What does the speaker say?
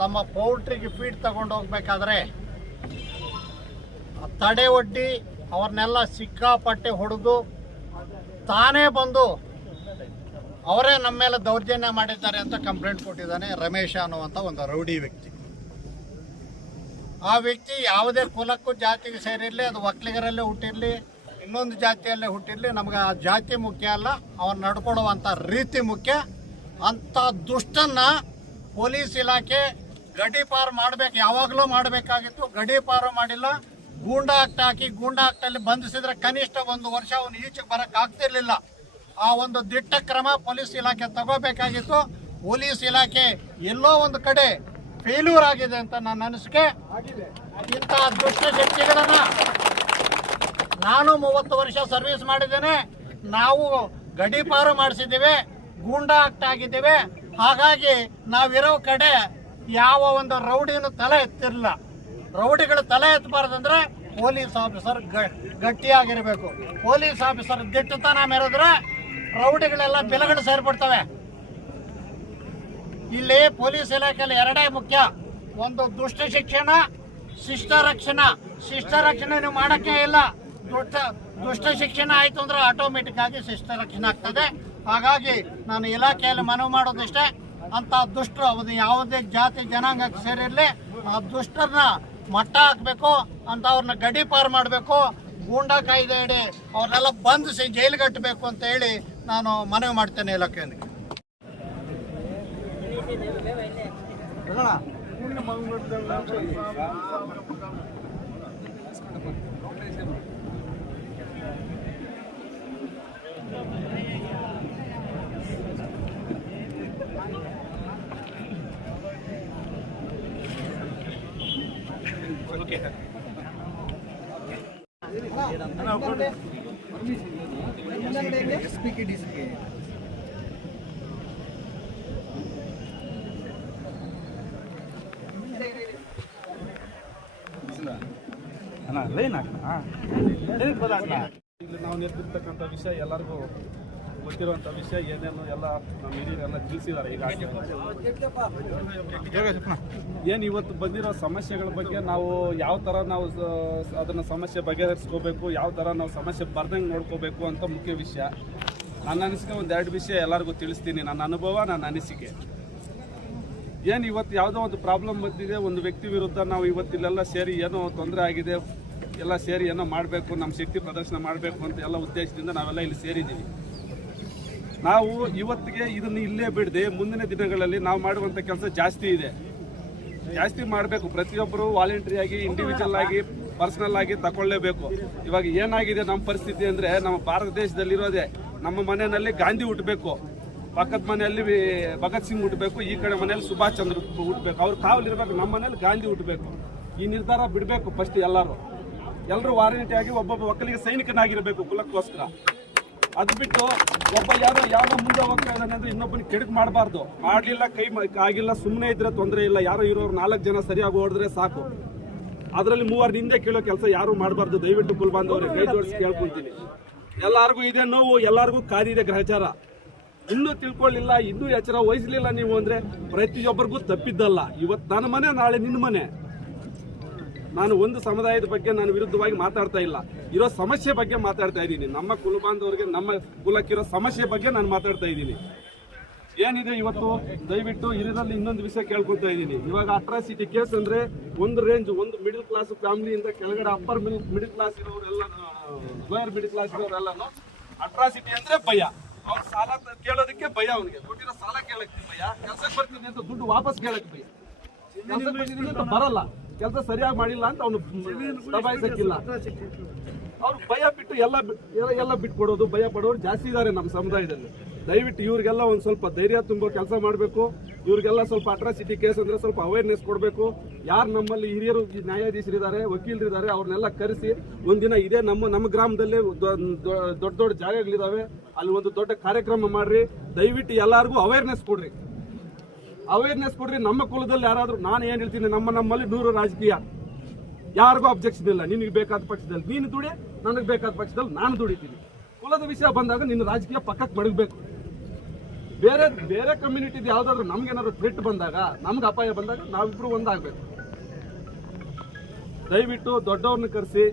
ತಮ್ಮ ಪೌಲ್ಟ್ರಿಗೆ ಫೀಡ್ ತಗೊಂಡು ಹೋಗ್ಬೇಕಾದ್ರೆ ತಡೆ ಒಡ್ಡಿ ಅವ್ರನ್ನೆಲ್ಲ ಸಿಕ್ಕಾಪಟ್ಟೆ ಹೊಡೆದು ತಾನೇ ಬಂದು ಅವರೇ ನಮ್ಮ ಮೇಲೆ ದೌರ್ಜನ್ಯ ಮಾಡಿದ್ದಾರೆ ಅಂತ ಕಂಪ್ಲೇಂಟ್ ಕೊಟ್ಟಿದ್ದಾನೆ ರಮೇಶ ಅನ್ನುವಂಥ ಒಂದು ರೌಡಿ ವ್ಯಕ್ತಿ. ಆ ವ್ಯಕ್ತಿ ಯಾವುದೇ ಕುಲಕ್ಕೂ ಜಾತಿಗೆ ಸೇರಿರಲಿ, ಅದು ಒಕ್ಕಲಿಗರಲ್ಲೇ ಹುಟ್ಟಿರಲಿ, ಇನ್ನೊಂದು ಜಾತಿಯಲ್ಲೇ ಹುಟ್ಟಿರಲಿ, ನಮಗೆ ಆ ಜಾತಿ ಮುಖ್ಯ ಅಲ್ಲ, ಅವನು ನಡ್ಕೊಡುವಂಥ ರೀತಿ ಮುಖ್ಯ. ಅಂಥ ದುಷ್ಟನ್ನ ಪೊಲೀಸ್ ಇಲಾಖೆ ಗಡಿಪಾರು ಮಾಡ್ಬೇಕು, ಯಾವಾಗಲೂ ಮಾಡಬೇಕಾಗಿತ್ತು. ಗಡಿಪಾರು ಮಾಡಿಲ್ಲ. ಗೂಂಡಾ ಆಕ್ಟ್ ಹಾಕಿ ಗೂಂಡಾ ಆಕ್ಟಲ್ಲಿ ಬಂಧಿಸಿದ್ರೆ ಕನಿಷ್ಠ ಒಂದು ವರ್ಷ ಅವನು ಈಚೆಗೆ ಬರಕ್ಕೆ ಆಗ್ತಿರ್ಲಿಲ್ಲ. ಆ ಒಂದು ದಿಟ್ಟ ಕ್ರಮ ಪೊಲೀಸ್ ಇಲಾಖೆ ತಗೋಬೇಕಾಗಿತ್ತು. ಪೊಲೀಸ್ ಇಲಾಖೆ ಎಲ್ಲೋ ಒಂದು ಕಡೆ ಫೇಲ್ಯೂರ್ ಆಗಿದೆ ಅಂತ ನನ್ನ ಅನಿಸಿಕೆ. ಇಂತಹ ದುಷ್ಟ ಶಕ್ತಿಗಳನ್ನ ನಾನು ಮೂವತ್ತು ವರ್ಷ ಸರ್ವಿಸ್ ಮಾಡಿದ್ದೇನೆ. ನಾವು ಗಡಿಪಾರು ಮಾಡಿಸಿದ್ದೇವೆ. ಗೂಂಡಾ ಆಕ್ಟ್ ಆಗಿದ್ದೇವೆ. ಹಾಗಾಗಿ ನಾವಿರೋ ಕಡೆ ಯಾವ ಒಂದು ರೌಡಿನೂ ತಲೆ ಎತ್ತಿರಲಿಲ್ಲ. ರೌಡಿಗಳು ತಲೆ ಎತ್ತಬಾರ್ದಂದ್ರೆ ಪೊಲೀಸ್ ಆಫೀಸರ್ ಗಟ್ಟಿಯಾಗಿರಬೇಕು. ಪೊಲೀಸ್ ಆಫೀಸರ್ ದಿಟ್ಟತನ ಮೇರೆದ್ರೆ ರೌಡಿಗಳೆಲ್ಲ ಬೆಲೆಗಳು ಸೇರ್ಬಿಡ್ತವೆ. ಇಲ್ಲಿ ಪೊಲೀಸ್ ಇಲಾಖೆಯಲ್ಲಿ ಎರಡೇ ಮುಖ್ಯ. ಒಂದು ದುಷ್ಟ ಶಿಕ್ಷಣ, ಶಿಷ್ಟ ರಕ್ಷಣಾ. ಶಿಷ್ಟ ರಕ್ಷಣೆ ನೀವು ಮಾಡಕ್ಕೆ ಇಲ್ಲ. ದುಷ್ಟ ದುಷ್ಟ ಶಿಕ್ಷಣ ಆಯ್ತು ಅಂದ್ರೆ ಆಟೋಮೆಟಿಕ್ ಆಗಿ ಶಿಷ್ಟ ರಕ್ಷಣೆ ಆಗ್ತದೆ. ಹಾಗಾಗಿ ನಾನು ಇಲಾಖೆಯಲ್ಲಿ ಮನವಿ ಮಾಡೋದಿಷ್ಟೇ. ಅಂತ ದುಷ್ಟರು ಅದು ಯಾವುದೇ ಜಾತಿ ಜನಾಂಗಕ್ಕೆ ಸೇರಿರಲಿ, ಆ ದುಷ್ಟರನ್ನ ಮಟ್ಟ ಹಾಕಬೇಕು, ಅಂತ ಅವ್ರನ್ನ ಗಡೀಪಾರು ಮಾಡಬೇಕು, ಗೂಂಡಾ ಕಾಯ್ದೆ ಇಡಿ ಅವ್ರನ್ನೆಲ್ಲ ಬಂಧಿಸಿ ಜೈಲಿಗೆ ಕಟ್ಟಬೇಕು ಅಂತ ಹೇಳಿ ನಾನು ಮನವಿ ಮಾಡ್ತೇನೆ ಇಲಾಖೆಯಲ್ಲಿ. ಇಲ್ಲಿ ನಾವು ನೆರೆದಿರ್ತಕ್ಕಂಥ ವಿಷಯ ಎಲ್ಲರಿಗೂ ಗೊತ್ತಿರುವಂಥ ವಿಷಯ, ಏನೇನು ಎಲ್ಲ ನಮ್ಮ ಹಿರಿಯರೆಲ್ಲ ತಿಳಿಸಿದ್ದಾರೆ ಈಗ ಏನು ಇವತ್ತು ಬಂದಿರೋ ಸಮಸ್ಯೆಗಳ ಬಗ್ಗೆ ನಾವು ಯಾವ ಥರ ನಾವು ಅದನ್ನ ಸಮಸ್ಯೆ ಬಗೆಹರಿಸ್ಕೋಬೇಕು, ಯಾವ ಥರ ನಾವು ಸಮಸ್ಯೆ ಬರ್ದಂಗೆ ನೋಡ್ಕೋಬೇಕು ಅಂತ ಮುಖ್ಯ ವಿಷಯ. ನನ್ನ ಅನಿಸಿಕೆ ಒಂದು ಎರಡು ವಿಷಯ ಎಲ್ಲರಿಗೂ ತಿಳಿಸ್ತೀನಿ. ನನ್ನ ಅನುಭವ, ನನ್ನ ಅನಿಸಿಕೆ. ಏನು ಇವತ್ತು ಯಾವುದೋ ಒಂದು ಪ್ರಾಬ್ಲಮ್ ಬಂದಿದೆ, ಒಂದು ವ್ಯಕ್ತಿ ವಿರುದ್ಧ ನಾವು ಇವತ್ತಿಲ್ಲೆಲ್ಲ ಸೇರಿ ಏನೋ ತೊಂದರೆ ಆಗಿದೆ, ಎಲ್ಲ ಸೇರಿ ಏನೋ ಮಾಡಬೇಕು ನಮ್ಮ ಶಕ್ತಿ ಪ್ರದರ್ಶನ ಮಾಡಬೇಕು ಅಂತ ಎಲ್ಲ ಉದ್ದೇಶದಿಂದ ನಾವೆಲ್ಲ ಇಲ್ಲಿ ಸೇರಿದ್ದೀವಿ. ನಾವು ಇವತ್ತಿಗೆ ಇದನ್ನು ಇಲ್ಲೇ ಬಿಡದೆ, ಮುಂದಿನ ದಿನಗಳಲ್ಲಿ ನಾವು ಮಾಡುವಂಥ ಕೆಲಸ ಜಾಸ್ತಿ ಇದೆ. ಜಾಸ್ತಿ ಮಾಡಬೇಕು. ಪ್ರತಿಯೊಬ್ಬರು ವಾಲಂಟ್ರಿ ಆಗಿ ಇಂಡಿವಿಜುವಲ್ ಆಗಿ ಪರ್ಸನಲ್ ಆಗಿ ತಗೊಳ್ಳೇಬೇಕು ಇವಾಗ ಏನಾಗಿದೆ ನಮ್ಮ ಪರಿಸ್ಥಿತಿ ಅಂದರೆ ನಮ್ಮ ಭಾರತ ದೇಶದಲ್ಲಿರೋದೇ, ನಮ್ಮ ಮನೆಯಲ್ಲಿ ಗಾಂಧಿ ಹುಟ್ಟಬೇಕು ಪಕ್ಕದ ಮನೆಯಲ್ಲಿ ಭಗತ್ ಸಿಂಗ್ ಹುಟ್ಟಬೇಕು ಈ ಕಡೆ ಮನೆಯಲ್ಲಿ ಸುಭಾಷ್ ಚಂದ್ರ ಹುಟ್ಟಬೇಕು ಅವ್ರು ಕಾವಲಿರ್ಬೇಕು ನಮ್ಮ ಮನೇಲಿ ಗಾಂಧಿ ಹುಟ್ಟಬೇಕು ಈ ನಿರ್ಧಾರ ಬಿಡಬೇಕು ಫಸ್ಟ್ ಎಲ್ಲರೂ. ಎಲ್ಲರೂ ವಾರಂಟಿ ಆಗಿ ಒಬ್ಬೊಬ್ಬ ಒಕ್ಕಲಿಗೆ ಸೈನಿಕನಾಗಿರಬೇಕು ಕುಲಕ್ಕೋಸ್ಕರ. ಅದು ಬಿಟ್ಟು ಒಬ್ಬ ಯಾರೋ ಯಾರೋ ಮುಂದೆ ಹೋಗ್ತಾ ಇದ್ದಾನೆ ಅಂದ್ರೆ ಇನ್ನೊಬ್ಬನ ಕೆಡಕ್ ಮಾಡಬಾರ್ದು. ಮಾಡ್ಲಿಲ್ಲ, ಕೈ ಆಗಿಲ್ಲ ಸುಮ್ಮನೆ ಇದ್ರೆ ತೊಂದರೆ ಇಲ್ಲ. ಯಾರೋ ಇರೋರು ನಾಲ್ಕು ಜನ ಸರಿಯಾಗಿ ಹೋದ್ರೆ ಸಾಕು. ಅದರಲ್ಲಿ ಮೂವರು ಹಿಂದೆ ಕೇಳೋ ಕೆಲಸ ಯಾರು ಮಾಡಬಾರ್ದು. ದಯವಿಟ್ಟು ಕುಲ್ ಬಾಂಧವ್ರೆ ಕೈ ಜೋಡಿಸಿ ಕೇಳ್ಕೊಳ್ತೀನಿ. ಎಲ್ಲಾರ್ಗೂ ಇದೆ ನೋವು, ಎಲ್ಲಾರ್ಗೂ ಕಾದಿದೆ ಗ್ರಹಚಾರ. ಇನ್ನೂ ತಿಳ್ಕೊಳ್ಳಿಲ್ಲ ಇನ್ನೂ ಎಚ್ಚರ ವಹಿಸ್ಲಿಲ್ಲ ನೀವು ಅಂದ್ರೆ ಪ್ರತಿಯೊಬ್ಬರಿಗೂ ತಪ್ಪಿದ್ದಲ್ಲ. ಇವತ್ತು ನನ್ನ ಮನೆ, ನಾಳೆ ನಿನ್ನ ಮನೆ. ನಾನು ಒಂದು ಸಮುದಾಯದ ಬಗ್ಗೆ ನಾನು ವಿರುದ್ಧವಾಗಿ ಮಾತಾಡ್ತಾ ಇಲ್ಲ. ಇರೋ ಸಮಸ್ಯೆ ಬಗ್ಗೆ ಮಾತಾಡ್ತಾ ಇದ್ದೀನಿ. ನಮ್ಮ ಕುಲ ಬಾಂಧವರಿಗೆ, ನಮ್ಮ ಕುಲಕ್ಕಿರೋ ಸಮಸ್ಯೆ ಬಗ್ಗೆ ನಾನು ಮಾತಾಡ್ತಾ ಇದ್ದೀನಿ. ಏನಿದೆ ಇವತ್ತು? ದಯವಿಟ್ಟು ಇದರಲ್ಲಿ ಇನ್ನೊಂದು ವಿಷಯ ಕೇಳ್ಕೊತಾ ಇದ್ದೀನಿ. ಇವಾಗ ಅಟ್ರಾಸಿಟಿ ಕೇಸ್ ಅಂದ್ರೆ ಒಂದು ರೇಂಜ್ ಒಂದು ಮಿಡಲ್ ಕ್ಲಾಸ್ ಫ್ಯಾಮಿಲಿಯಿಂದ ಕೆಳಗಡೆ ಅಪ್ಪರ್ ಮಿಡಲ್ ಕ್ಲಾಸ್ ಇರೋರೆಲ್ಲ ಲೋಯರ್ ಮಿಡಿಲ್ ಕ್ಲಾಸ್ ಇರೋರೆಲ್ಲನು ಅಟ್ರಾಸಿಟಿ ಅಂದ್ರೆ ಭಯ. ಅವ್ರು ಸಾಲ ಕೇಳೋದಕ್ಕೆ ಭಯ ಅವನಿಗೆ. ಕೊಟ್ಟಿರೋ ಸಾಲ ಕೇಳಕ್ಕೆ ಭಯ. ಕೆಲಸಕ್ಕೆ ಬರ್ತೀನಿ ಅಂತ ದುಡ್ಡು ವಾಪಸ್ ಕೇಳಕ್ಕೆ ಭಯ. ಬರಲ್ಲ. ಕೆಲಸ ಸರಿಯಾಗಿ ಮಾಡಿಲ್ಲ ಅಂತ ಅವನು ದಬಾಯಿಸಕ್ಕಿಲ್ಲ. ಅವ್ರು ಭಯ ಬಿಟ್ಟು ಎಲ್ಲ ಎಲ್ಲ- ಬಿಟ್ಕೊಡೋದು, ಭಯ ಪಡೋರು ಜಾಸ್ತಿ ಇದ್ದಾರೆ ನಮ್ಮ ಸಮುದಾಯದಲ್ಲಿ. ದಯವಿಟ್ಟು ಇವ್ರಿಗೆಲ್ಲ ಒಂದು ಸ್ವಲ್ಪ ಧೈರ್ಯ ತುಂಬೋ ಕೆಲಸ ಮಾಡಬೇಕು. ಇವ್ರಿಗೆಲ್ಲ ಸ್ವಲ್ಪ ಅಟ್ರಾಸಿಟಿ ಕೇಸ್ ಅಂದ್ರೆ ಸ್ವಲ್ಪ ಅವೇರ್ನೆಸ್ ಕೊಡಬೇಕು. ಯಾರು ನಮ್ಮಲ್ಲಿ ಹಿರಿಯರು ನ್ಯಾಯಾಧೀಶರಿದ್ದಾರೆ, ವಕೀಲರಿದ್ದಾರೆ, ಅವ್ರನ್ನೆಲ್ಲ ಕರೆಸಿ ಒಂದಿನ ಇದೇ ನಮ್ಮ ನಮ್ಮ ಗ್ರಾಮದಲ್ಲೇ ದೊಡ್ಡ ದೊಡ್ಡ ಜಾಗಗಳಿದಾವೆ. ಅಲ್ಲಿ ಒಂದು ದೊಡ್ಡ ಕಾರ್ಯಕ್ರಮ ಮಾಡ್ರಿ. ದಯವಿಟ್ಟು ಎಲ್ಲರಿಗೂ ಅವೇರ್ನೆಸ್ ಕೊಡ್ರಿ. ಅವೇರ್ನೆಸ್ ಕೊಡ್ರಿ, ನಮ್ಮ ಕುಲದಲ್ಲಿ ಯಾರಾದ್ರೂ, ನಾನು ಏನ್ ಹೇಳ್ತೀನಿ, ನಮ್ಮ ನಮ್ಮಲ್ಲಿ ನೂರು ರಾಜಕೀಯ. ಯಾರಿಗೂ ಅಬ್ಜೆಕ್ಷನ್ ಇಲ್ಲ, ನಿನಗೆ ಬೇಕಾದ ಪಕ್ಷದಲ್ಲಿ ನೀನು ದುಡಿ, ನನಗೆ ಬೇಕಾದ ಪಕ್ಷದಲ್ಲಿ ನಾನು ದುಡಿತೀನಿ. ಕುಲದ ವಿಷಯ ಬಂದಾಗ ನಿನ್ನ ರಾಜಕೀಯ ಪಕ್ಕಕ್ಕೆ ಮಡಗಬೇಕು. ಬೇರೆ ಬೇರೆ ಕಮ್ಯುನಿಟಿದು ಯಾವ್ದಾದ್ರು ನಮ್ಗೇನಾದ್ರು ಥ್ರೆಟ್ ಬಂದಾಗ, ನಮ್ಗೆ ಅಪಾಯ ಬಂದಾಗ ನಾವಿಬ್ರು ಒಂದಾಗಬೇಕು. ದಯವಿಟ್ಟು ದೊಡ್ಡವ್ರನ್ನ ಕರೆಸಿ